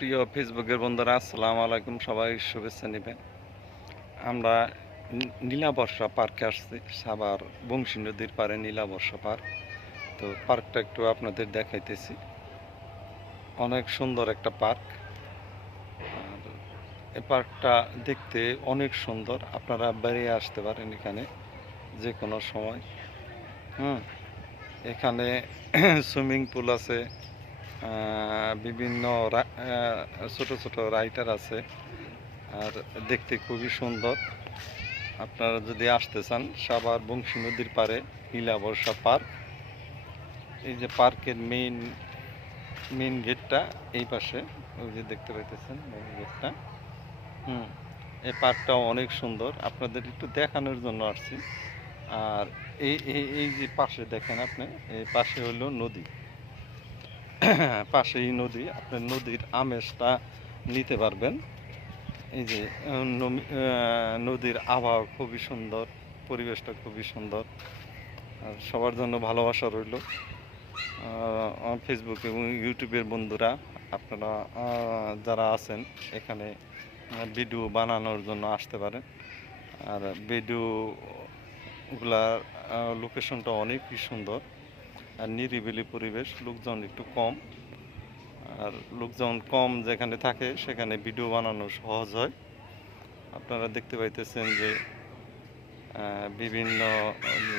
প্রিয় ফেসবুকের বন্ধুরা, আসসালামু আলাইকুম। সবাই শুভেচ্ছা নেবেন। আমরা নীলাবর্ষা পার্কে আসছি। সাবার বংশী নদীর পাড়ে নীলাবর্ষা পার্ক। তো পার্কটা একটু আপনাদের দেখাইতেছি। অনেক সুন্দর একটা পার্ক। আর এ পার্কটা দেখতে অনেক সুন্দর। আপনারা বেরিয়ে আসতে পারেন এখানে যে কোনো সময়। হুম, এখানে সুইমিং পুল আছে। বিভিন্ন ছোট ছোট রাইটার আছে। আর দেখতে খুবই সুন্দর। আপনারা যদি আসতে চান, সাভার বংশী নদীর পাড়ে নীলাবর্ষা পার্ক। এই যে পার্কের মেইন মেইন গেটটা এই পাশে। ওই যে দেখতে পাইতেছেন মেইন গেটটা হুম, এই পার্কটাও অনেক সুন্দর। আপনাদের একটু দেখানোর জন্য আসছি। আর এই এই যে পাশে দেখেন আপনি, এই পাশে হলো নদী। পাশেই নদী আপনি নদীর আমেজটা নিতে পারবেন। এই যে নদীর আবহাওয়া খুবই সুন্দর, পরিবেশটা খুবই সুন্দর। আর সবার জন্য ভালোবাসা রইল। ফেসবুক এবং ইউটিউবের বন্ধুরা, আপনারা যারা আছেন এখানে ভিডিও বানানোর জন্য আসতে পারেন। আর ভিডিওগুলার লোকেশনটা অনেকই সুন্দর। আর নিরিবিলি পরিবেশ, লোকজন একটু কম। আর লোকজন কম যেখানে থাকে, সেখানে ভিডিও বানানো সহজ হয়। আপনারা দেখতে পাইতেছেন যে বিভিন্ন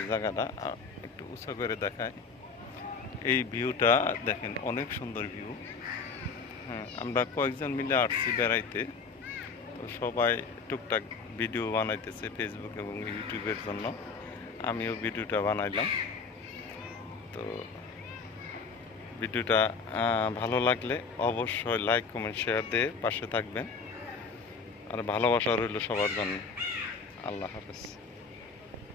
জায়গাটা একটু উঁচা করে দেখায়। এই ভিউটা দেখেন, অনেক সুন্দর ভিউ। হ্যাঁ আমরা কয়েকজন মিলে আসছি বেড়াইতে। তো সবাই টুকটাক ভিডিও বানাইতেছে ফেসবুক এবং ইউটিউবের জন্য। আমিও ভিডিওটা বানাইলাম। ভিডিওটা ভালো লাগলে অবশ্যই লাইক কমেন্ট শেয়ার দিয়ে পাশে থাকবেন। আর ভালোবাসা রইল সবার জন্য। আল্লাহ হাফেজ।